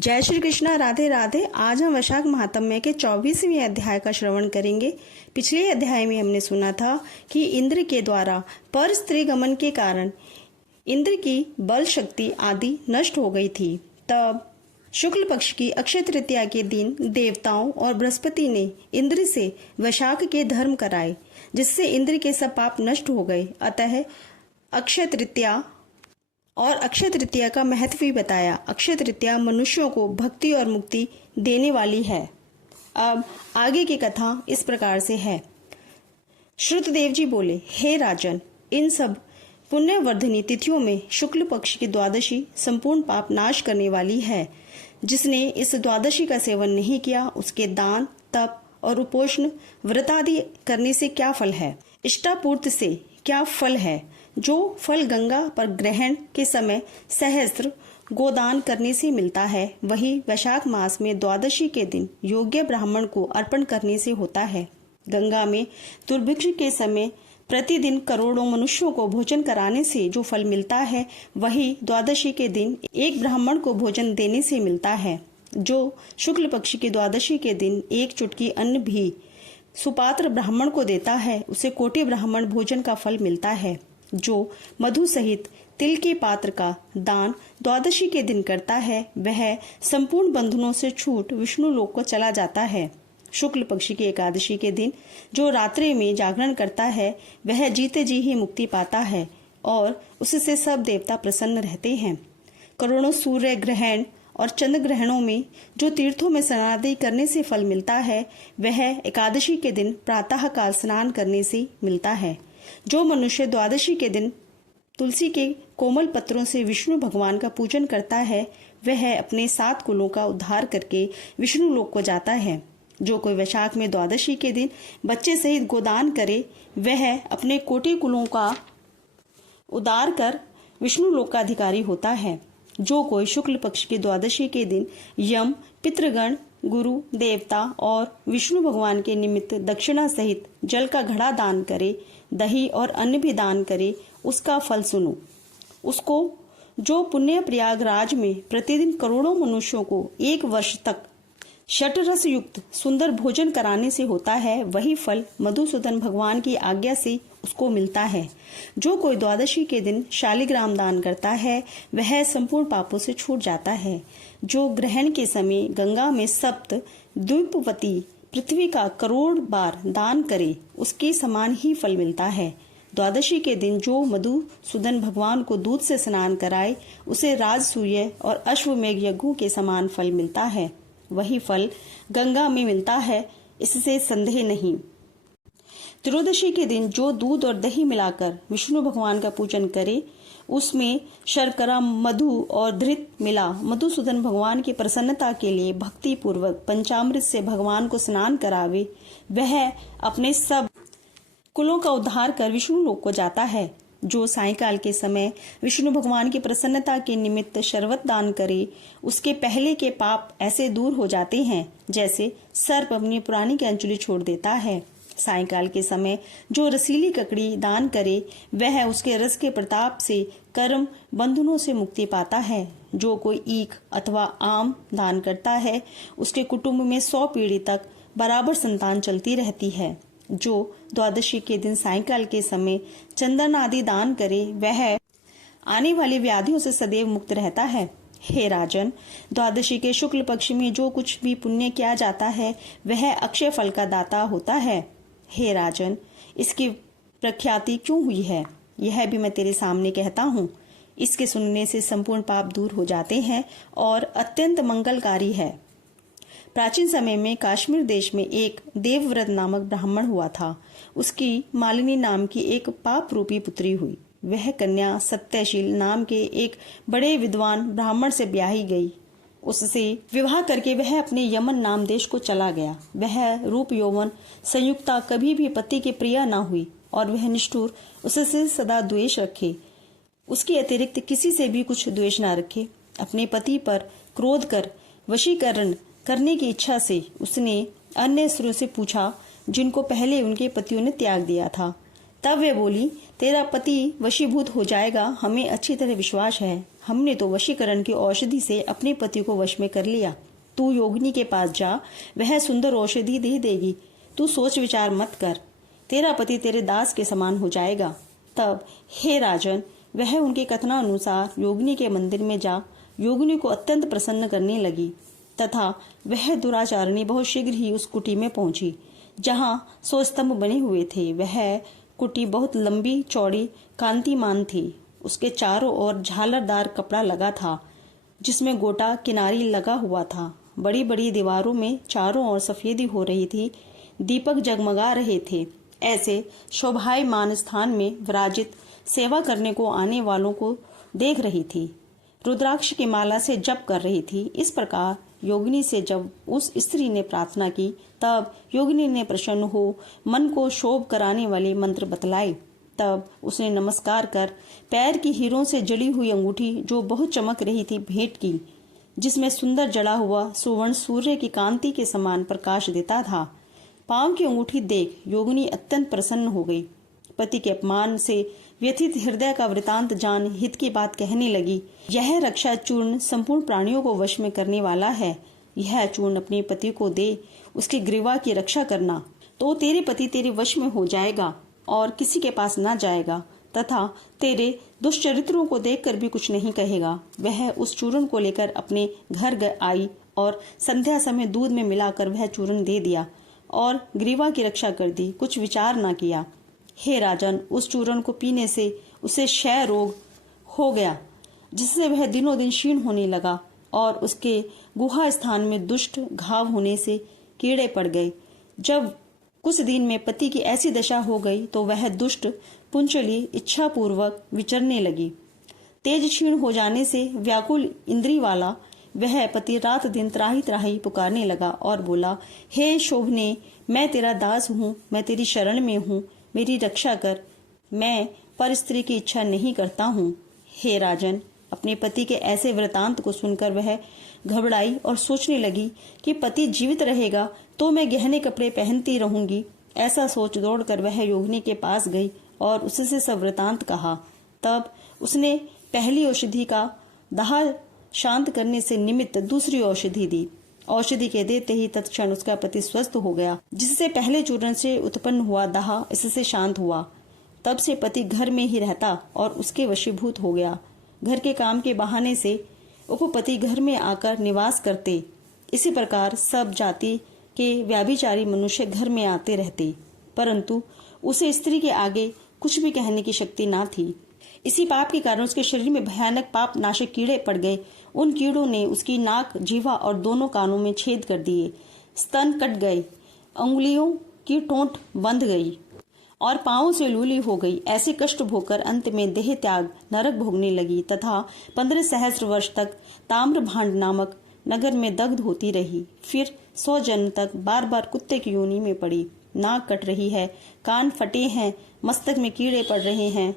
जय श्री कृष्णा, राधे राधे। आज हम वैशाख महात्म्य के 24वें अध्याय का श्रवण करेंगे। पिछले अध्याय में हमने सुना था कि इंद्र के द्वारा पर स्त्री गमन के कारण इंद्र की बल शक्ति आदि नष्ट हो गई थी। तब शुक्ल पक्ष की अक्षय तृतीया के दिन देवताओं और बृहस्पति ने इंद्र से वैशाख के धर्म कराए, जिससे इंद्र के सब पाप नष्ट हो गए। अतः अक्षय तृतीया और अक्षय तृतीया का महत्व भी बताया। अक्षय तृतीया मनुष्यों को भक्ति और मुक्ति देने वाली है। अब आगे की कथा इस प्रकार से है। श्रुतदेव जी बोले, हे राजन, इन सब पुण्यवर्धनी तिथियों में शुक्ल पक्ष की द्वादशी संपूर्ण पाप नाश करने वाली है। जिसने इस द्वादशी का सेवन नहीं किया, उसके दान, तप और उपोषण व्रत आदि करने से क्या फल है? इष्टापूर्ति से क्या फल है? जो फल गंगा पर ग्रहण के समय सहस्त्र गोदान करने से मिलता है, वही वैशाख मास में द्वादशी के दिन योग्य ब्राह्मण को अर्पण करने से होता है। गंगा में दुर्भिक्ष के समय प्रतिदिन करोड़ों मनुष्यों को भोजन कराने से जो फल मिलता है, वही द्वादशी के दिन एक ब्राह्मण को भोजन देने से मिलता है। जो शुक्ल पक्ष की द्वादशी के दिन एक चुटकी अन्न भी सुपात्र ब्राह्मण को देता है, उसे कोटि ब्राह्मण भोजन का फल मिलता है। जो मधु सहित तिल के पात्र का दान द्वादशी के दिन करता है, वह संपूर्ण बंधनों से छूट विष्णु लोक को चला जाता है। शुक्ल पक्ष की एकादशी के दिन जो रात्रि में जागरण करता है, वह जीते जी ही मुक्ति पाता है और उससे सब देवता प्रसन्न रहते हैं। करोड़ों सूर्य ग्रहण और चंद्र ग्रहणों में जो तीर्थों में स्नानादि करने से फल मिलता है, वह एकादशी के दिन प्रातः काल स्नान करने से मिलता है। जो मनुष्य द्वादशी के दिन तुलसी के कोमल पत्रों से विष्णु भगवान का पूजन करता है, वह अपने 7 कुलों का उद्धार करके विष्णु लोक को जाता है। जो कोई वैशाख में द्वादशी के दिन बच्चे सहित गोदान करे, वह अपने कोटि कुलों का उद्धार कर विष्णु लोक का अधिकारी होता है। जो कोई शुक्ल पक्ष की द्वादशी के दिन यम, पितृगण, गुरु, देवता और विष्णु भगवान के निमित्त दक्षिणा सहित जल का घड़ा दान करे, दही और अन्न भी दान करे, उसका फल सुनो। उसको जो पुण्य प्रयागराज में प्रतिदिन करोड़ों मनुष्यों को 1 वर्ष तक षटरस युक्त सुंदर भोजन कराने से होता है, वही फल मधुसूदन भगवान की आज्ञा से उसको मिलता है। जो कोई द्वादशी के दिन शालिग्राम दान करता है, वह संपूर्ण पापों से छूट जाता है। जो ग्रहण के समय गंगा में सप्त द्वीपवती पृथ्वी का करोड़ बार दान करे, उसके समान ही फल मिलता है। द्वादशी के दिन जो मधुसूदन भगवान को दूध से स्नान कराए, उसे राजसूय और अश्वमेघ यज्ञों के समान फल मिलता है। वही फल गंगा में मिलता है, इससे संदेह नहीं। त्रयोदशी के दिन जो दूध और दही मिलाकर विष्णु भगवान का पूजन करे, उसमें शर्करा, मधु और धृत मिला मधुसूदन भगवान की प्रसन्नता के लिए भक्ति पूर्वक पंचामृत से भगवान को स्नान करावे, वह अपने सब कुलों का उद्धार कर विष्णु लोक को जाता है। जो सायंकाल के समय विष्णु भगवान की प्रसन्नता के निमित्त शरबत दान करे, उसके पहले के पाप ऐसे दूर हो जाते हैं जैसे सर्प अपनी पुरानी की अंचुली छोड़ देता है। सायंकाल के समय जो रसीली ककड़ी दान करे, वह उसके रस के प्रताप से कर्म बंधनों से मुक्ति पाता है। जो कोई ईख अथवा आम दान करता है, उसके कुटुंब में 100 पीढ़ी तक बराबर संतान चलती रहती है। जो द्वादशी के दिन सायंकाल के समय चंदन आदि दान करे, वह आने वाली व्याधियों से सदैव मुक्त रहता है। हे राजन, द्वादशी के शुक्ल पक्ष में जो कुछ भी पुण्य किया जाता है, वह अक्षय फल का दाता होता है। हे राजन, इसकी प्रख्याति क्यों हुई है, यह भी मैं तेरे सामने कहता हूँ। इसके सुनने से संपूर्ण पाप दूर हो जाते हैं और अत्यंत मंगलकारी है। प्राचीन समय में काश्मीर देश में एक देवव्रत नामक ब्राह्मण हुआ था। उसकी मालिनी नाम की एक पाप रूपी पुत्री हुई। वह कन्या सत्यशील नाम के एक बड़े विद्वान ब्राह्मण से ब्याही गई। उससे विवाह करके वह अपने यमन नाम देश को चला गया। वह रूप यौवन संयुक्ता कभी भी पति के प्रिय न हुई और वह निष्ठुर उससे सदा द्वेष रखे। उसके अतिरिक्त किसी से भी कुछ द्वेष न रखे। अपने पति पर क्रोध कर वशीकरण करने की इच्छा से उसने अन्य स्त्रियों से पूछा, जिनको पहले उनके पतियों ने त्याग दिया था। तब वे बोली, तेरा पति वशीभूत हो जाएगा, हमें अच्छी तरह विश्वास है। हमने तो वशीकरण की औषधि से अपने पति को वश में कर लिया। तू योगिनी के पास जा, वह सुंदर औषधि दे देगी। तू सोच विचार मत कर, तेरा पति तेरे दास के समान हो जाएगा। तब हे राजन, वह उनके कथनानुसार योगिनी के मंदिर में जा योगिनी को अत्यंत प्रसन्न करने लगी तथा वह दुराचारिणी बहुत शीघ्र ही उस कुटी में पहुंची जहां 100 स्तंभ बने हुए थे। वह कुटी बहुत लंबी चौड़ी कांतिमान थी। उसके चारों ओर झालरदार कपड़ा लगा था जिसमें गोटा किनारी लगा हुआ था। बड़ी बड़ी दीवारों में चारों ओर सफेदी हो रही थी, दीपक जगमगा रहे थे। ऐसे शोभायमान स्थान में विराजित सेवा करने को आने वालों को देख रही थी। रुद्राक्ष की माला से जप कर रही थी। इस प्रकार योगिनी से जब उस स्त्री ने प्रार्थना की तब योगिनी ने प्रसन्न हो मन को शोभ कराने वाले मंत्र बतलाए। तब उसने नमस्कार कर पैर की हीरों से जड़ी हुई अंगूठी जो बहुत चमक रही थी भेंट की, जिसमें सुंदर जड़ा हुआ सुवर्ण सूर्य की कांति के समान प्रकाश देता था। पांव की अंगूठी देख योगिनी अत्यंत प्रसन्न हो गई। पति के अपमान से व्यथित हृदय का वृतांत जान हित की बात कहने लगी। यह रक्षा चूर्ण संपूर्ण प्राणियों को वश में करने वाला है। यह चूर्ण अपने पति को दे, उसकी ग्रीवा की रक्षा करना, तो तेरे पति तेरे वश में हो जाएगा और किसी के पास न जाएगा तथा तेरे दुष्चरित्रों को देखकर भी कुछ नहीं कहेगा। वह उस चूर्ण को लेकर अपने घर आई और संध्या समय दूध में मिलाकर वह चूर्ण दे दिया और ग्रीवा की रक्षा कर दी। कुछ विचार न किया। हे राजन, उस चूर्ण को पीने से उसे क्षय रोग हो गया, जिससे वह दिनों दिन क्षीण होने लगा और उसके गुहा स्थान में दुष्ट घाव होने से कीड़े पड़ गए। जब कुछ दिन में पति की ऐसी दशा हो गई तो वह दुष्ट पुंचली इच्छा पूर्वक विचरने लगी। तेज क्षीण हो जाने से व्याकुल इंद्री वाला वह पति रात दिन त्राही त्राही पुकारने लगा और बोला, हे शोभने, मैं तेरा दास हूँ, मैं तेरी शरण में हूँ, मेरी रक्षा कर। मैं पर स्त्री की इच्छा नहीं करता हूँ। हे राजन, अपने पति के ऐसे वृतांत को सुनकर वह घबराई और सोचने लगी कि पति जीवित रहेगा तो मैं गहने कपड़े पहनती रहूंगी। ऐसा सोच दौड़कर वह योगिनी के पास गई और उससे सब वृतांत कहा। तब उसने पहली औषधि का दाह शांत करने से निमित्त दूसरी औषधि दी। औषधि के देते ही तत्क्षण उसका पति स्वस्थ हो गया, जिससे पहले चूर्ण से उत्पन्न हुआ दाह इससे शांत हुआ। तब से पति घर में ही रहता और उसके वशीभूत हो गया। घर के काम के बहाने से उपपति घर में आकर निवास करते। इसी प्रकार सब जाति के व्याभिचारी मनुष्य घर में आते रहते, परंतु उसे स्त्री के आगे कुछ भी कहने की शक्ति ना थी। इसी पाप के कारण उसके शरीर में भयानक पाप नाशक कीड़े पड़ गए। उन कीड़ों ने उसकी नाक, जीवा और दोनों कानों में छेद कर दिए। स्तन कट गए, अंगुलियों की टोंट बंध गई और पांवों से लूली हो गई। ऐसे कष्ट भोगकर अंत में देह त्याग नरक भोगने लगी तथा 15 सहस्त्र वर्ष तक ताम्रभांड नामक नगर में दग्ध होती रही। फिर 100 जन्म तक बार बार कुत्ते की योनि में पड़ी। नाक कट रही है, कान फटे हैं, मस्तक में कीड़े पड़ रहे हैं,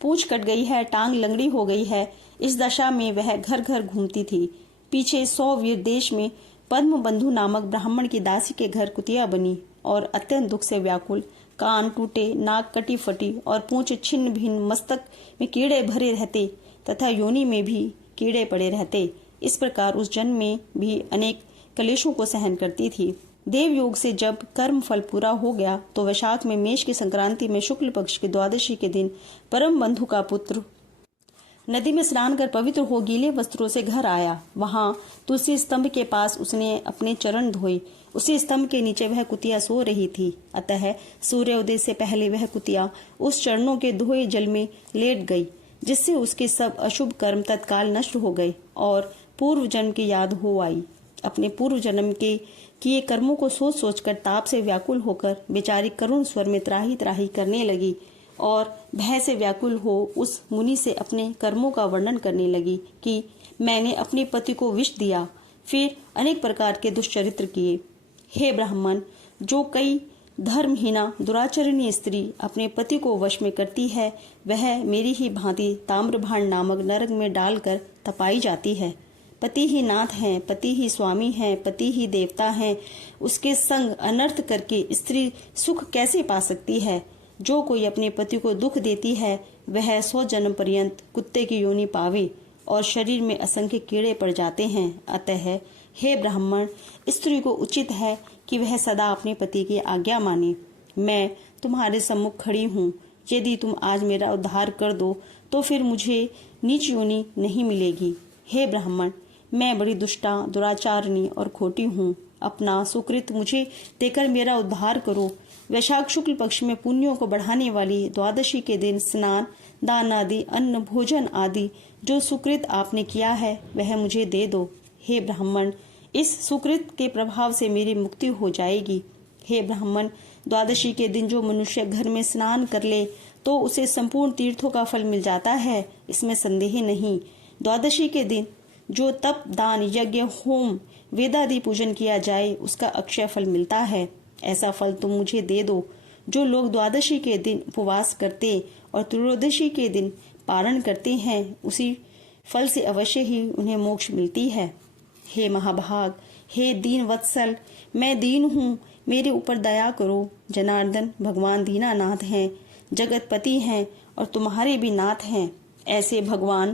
पूंछ कट गई है, टांग लंगड़ी हो गई है। इस दशा में वह घर घर घूमती थी। पीछे 100 वीर देश में पद्म बंधु नामक ब्राह्मण की दासी के घर कुतिया बनी और अत्यंत दुख से व्याकुल, कान टूटे, नाक कटी फटी और पूंछ छिन्न भिन्न, मस्तक में कीड़े भरे रहते तथा योनि में भी कीड़े पड़े रहते। इस प्रकार उस जन्म में भी अनेक कलेशों को सहन करती थी। देव योग से जब कर्म फल पूरा हो गया तो वैशाख में मेष की संक्रांति में शुक्ल पक्ष की द्वादशी के दिन परम बंधु का पुत्र नदी में स्नान कर पवित्र हो गीले वस्त्रों से घर आया। वहां तुलसी स्तंभ के पास उसने अपने चरण धोए। उसी स्तंभ के नीचे वह कुतिया सो रही थी। अतः सूर्योदय से पहले वह कुतिया उस चरणों के धोए जल में लेट गई, जिससे उसके सब अशुभ कर्म तत्काल नष्ट हो गए और पूर्व जन्म की याद हो आई। अपने पूर्व जन्म के किए कर्मों को सोच सोचकर ताप से व्याकुल होकर बेचारी करुण स्वर में त्राही त्राही करने लगी और भय से व्याकुल हो उस मुनि से अपने कर्मों का वर्णन करने लगी कि मैंने अपने पति को विष दिया, फिर अनेक प्रकार के दुष्चरित्र किए। हे ब्राह्मण, जो कई धर्महीना दुराचरणीय स्त्री अपने पति को वश में करती है, वह मेरी ही भांति ताम्रभांड नामक नरक में डालकर तपाई जाती है। पति ही नाथ हैं, पति ही स्वामी हैं, पति ही देवता हैं। उसके संग अनर्थ करके स्त्री सुख कैसे पा सकती है? जो कोई अपने पति को दुख देती है वह 100 जन्म पर्यंत कुत्ते की योनि पावे और शरीर में असंख्य कीड़े पड़ जाते हैं। अतः हे ब्राह्मण, स्त्री को उचित है कि वह सदा अपने पति की आज्ञा माने। मैं तुम्हारे सम्मुख खड़ी हूँ। यदि तुम आज मेरा उद्धार कर दो तो फिर मुझे नीच योनि नहीं मिलेगी। हे ब्राह्मण, मैं बड़ी दुष्टा, दुराचारणी और खोटी हूँ। अपना सुकृत मुझे देकर मेरा उद्धार करो। वैशाख शुक्ल पक्ष में पुण्यों को बढ़ाने वाली द्वादशी के दिन स्नान, दान आदि, अन्न, भोजन आदि जो सुकृत आपने किया है वह मुझे दे दो। हे ब्राह्मण, इस सुकृत के प्रभाव से मेरी मुक्ति हो जाएगी। हे ब्राह्मण, द्वादशी के दिन जो मनुष्य घर में स्नान कर ले तो उसे संपूर्ण तीर्थों का फल मिल जाता है, इसमें संदेह नहीं। द्वादशी के दिन जो तप, दान, यज्ञ, होम, वेदादि पूजन किया जाए उसका अक्षय फल मिलता है। ऐसा फल तुम मुझे दे दो। जो लोग द्वादशी के दिन उपवास करते और त्रयोदशी के दिन पारण करते हैं उसी फल से अवश्य ही उन्हें मोक्ष मिलती है। हे महाभाग, हे दीन वत्सल, मैं दीन हूँ, मेरे ऊपर दया करो। जनार्दन भगवान दीनानाथ हैं, जगतपति हैं और तुम्हारे भी नाथ हैं। ऐसे भगवान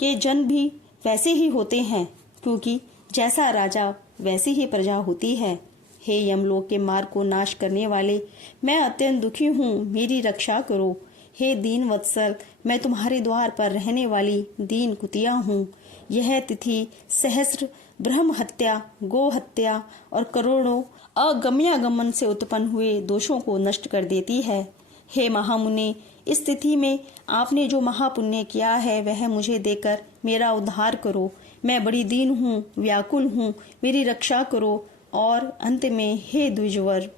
के जन भी वैसे ही होते हैं, क्योंकि जैसा राजा वैसी ही प्रजा होती है। हे यमलोक के मार्ग को नाश करने वाले, मैं अत्यंत दुखी हूँ, मेरी रक्षा करो। हे दीन वत्सल, मैं तुम्हारे द्वार पर रहने वाली दीन कुतिया हूँ। यह तिथि सहस्र ब्रह्म हत्या, गो हत्या और करोड़ों अगम्यागमन से उत्पन्न हुए दोषों को नष्ट कर देती है। हे महामुनि, इस तिथि में आपने जो महापुण्य किया है वह मुझे देकर मेरा उद्धार करो। मैं बड़ी दीन हूँ, व्याकुल हूँ, मेरी रक्षा करो। और अंत में हे द्विजवर,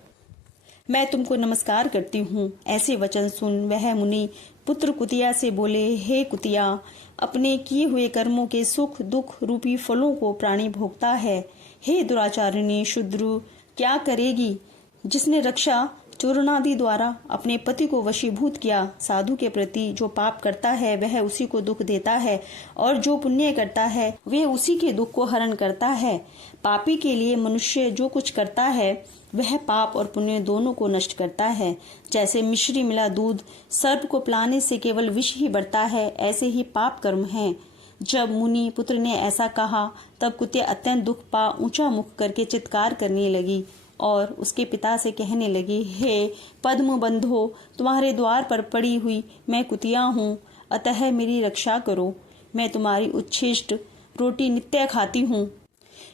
मैं तुमको नमस्कार करती हूँ। ऐसे वचन सुन वह मुनि पुत्र कुतिया से बोले, हे कुतिया, अपने किए हुए कर्मों के सुख दुख रूपी फलों को प्राणी भोगता है। हे दुराचारिणी शूद्र, क्या करेगी? जिसने रक्षा चूर्णादि द्वारा अपने पति को वशीभूत किया, साधु के प्रति जो पाप करता है वह उसी को दुख देता है और जो पुण्य करता है वे उसी के दुख को हरण करता है। पापी के लिए मनुष्य जो कुछ करता है वह पाप और पुण्य दोनों को नष्ट करता है। जैसे मिश्री मिला दूध सर्प को पिलाने से केवल विष ही बढ़ता है, ऐसे ही पाप कर्म है। जब मुनि पुत्र ने ऐसा कहा तब कुतिया अत्यंत दुख पा ऊंचा मुख करके चित्कार करने लगी और उसके पिता से कहने लगी, हे पद्म बंधो, तुम्हारे द्वार पर पड़ी हुई मैं कुतिया हूँ, अतः मेरी रक्षा करो। मैं तुम्हारी उच्छिष्ट रोटी नित्य खाती हूँ,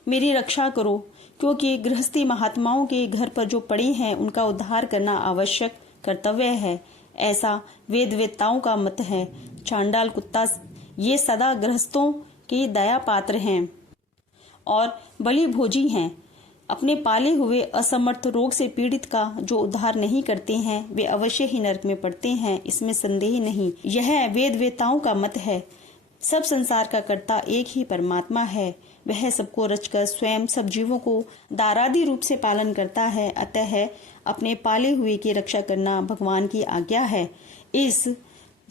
मेरी रक्षा करो, क्योंकि गृहस्थी महात्माओं के घर पर जो पड़े हैं उनका उद्धार करना आवश्यक कर्तव्य है। ऐसा वेद वेत्ताओं का मत है। चांडाल कुत्ता ये सदा गृहस्थों के दया पात्र हैं और बलि भोजी हैं। अपने पाले हुए असमर्थ रोग से पीड़ित का जो उद्धार नहीं करते हैं वे अवश्य ही नरक में पड़ते हैं, इसमें संदेह नहीं। यह वेद वेताओं का मत है। सब संसार का कर्ता एक ही परमात्मा है। वह सबको रचकर स्वयं सब जीवों को दारादि रूप से पालन करता है। अतः अपने पाले हुए की रक्षा करना भगवान की आज्ञा है। इस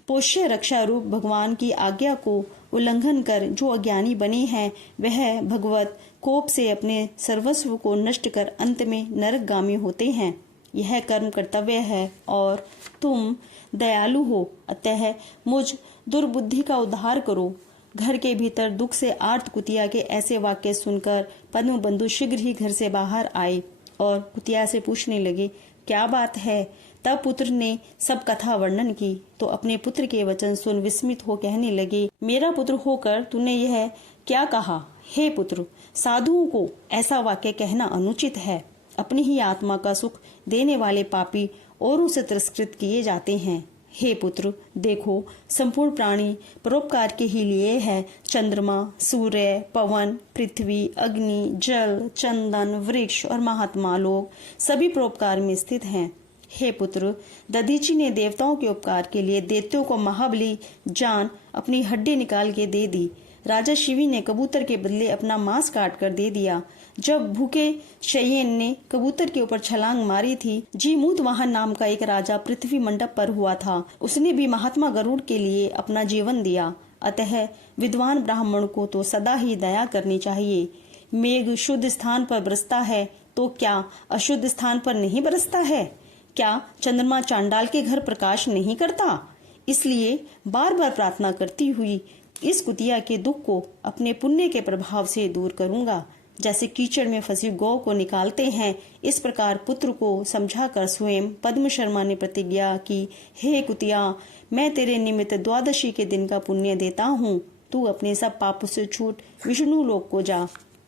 पोष्य रक्षा रूप भगवान की आज्ञा को उल्लंघन कर जो अज्ञानी बने हैं वह भगवत कोप से अपने सर्वस्व को नष्ट कर अंत में नरकगामी होते हैं। यह कर्म कर्तव्य है और तुम दयालु हो, अतः मुझ दुर्बुद्धि का उद्धार करो। घर के भीतर दुख से आर्त कुतिया के ऐसे वाक्य सुनकर पद्म बंधु शीघ्र ही घर से बाहर आए और कुतिया से पूछने लगे, क्या बात है? तब पुत्र ने सब कथा वर्णन की तो अपने पुत्र के वचन सुन विस्मित हो कहने लगे, मेरा पुत्र होकर तूने यह क्या कहा? हे पुत्र, साधुओं को ऐसा वाक्य कहना अनुचित है। अपनी ही आत्मा का सुख देने वाले पापी औरों से तिरस्कृत किए जाते हैं। हे पुत्र, देखो, संपूर्ण प्राणी परोपकार के ही लिए है। चंद्रमा, सूर्य, पवन, पृथ्वी, अग्नि, जल, चंदन, वृक्ष और महात्मा लोग सभी परोपकार में स्थित हैं। हे पुत्र, दधीची ने देवताओं के उपकार के लिए दैत्यों को महाबली जान अपनी हड्डी निकाल के दे दी। राजा शिवी ने कबूतर के बदले अपना मांस काट कर दे दिया। जब भूखे शयन ने कबूतर के ऊपर छलांग मारी थी, जीमूत वाहन नाम का एक राजा पृथ्वी मंडप पर हुआ था। उसने भी महात्मा गरुड़ के लिए अपना जीवन दिया। अतः विद्वान ब्राह्मण को तो सदा ही दया करनी चाहिए। मेघ शुद्ध स्थान पर बरसता है तो क्या अशुद्ध स्थान पर नहीं बरसता है? क्या चंद्रमा चांडाल के घर प्रकाश नहीं करता? इसलिए बार बार प्रार्थना करती हुई इस कुतिया के दुख को अपने पुण्य के प्रभाव से दूर करूंगा। जैसे कीचड़ में फंसी गौ को निकालते हैं, इस प्रकार पुत्र को समझाकर स्वयं पद्म शर्मा ने प्रतिज्ञा की, हे कुतिया, मैं तेरे निमित्त द्वादशी के दिन का पुण्य देता हूँ। तू अपने सब पापों से छूट विष्णु लोक को जा।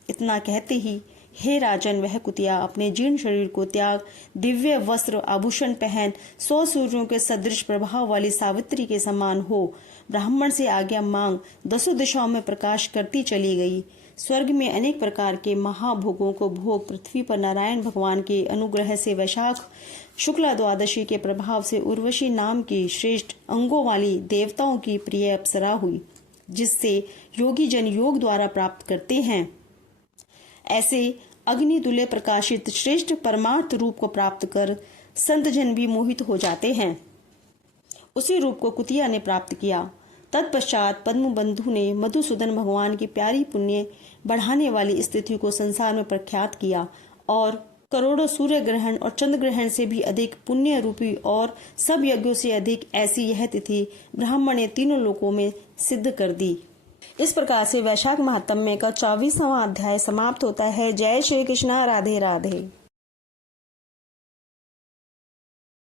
इतना कहते ही हे राजन, वह कुतिया अपने जीर्ण शरीर को त्याग दिव्य वस्त्र आभूषण पहन 100 सूर्यों के सदृश प्रभाव वाली सावित्री के समान हो ब्राह्मण से आज्ञा मांग 10 दिशाओं में प्रकाश करती चली गई। स्वर्ग में अनेक प्रकार के महाभोगों को भोग पृथ्वी पर नारायण भगवान के अनुग्रह से वैशाख शुक्ला द्वादशी के प्रभाव से उर्वशी नाम की श्रेष्ठ अंगों वाली देवताओं की प्रिय अप्सरा हुई, जिससे योगी जन योग द्वारा प्राप्त करते हैं। ऐसे अग्नि तुल्य प्रकाशित श्रेष्ठ परमार्थ रूप को प्राप्त कर संत जन भी मोहित हो जाते हैं। उसी रूप को कुतिया ने प्राप्त किया। तत्पश्चात पद्म बंधु ने मधुसूदन भगवान की प्यारी पुण्य बढ़ाने वाली स्थिति को संसार में प्रख्यात किया और करोड़ों सूर्य ग्रहण और चंद्र ग्रहण से भी अधिक पुण्य रूपी और सब यज्ञों से अधिक ऐसी यह तिथि ब्राह्मण ने तीनों लोकों में सिद्ध कर दी। इस प्रकार से वैशाख महात्म्य का 24वां अध्याय समाप्त होता है। जय श्री कृष्णा, राधे राधे।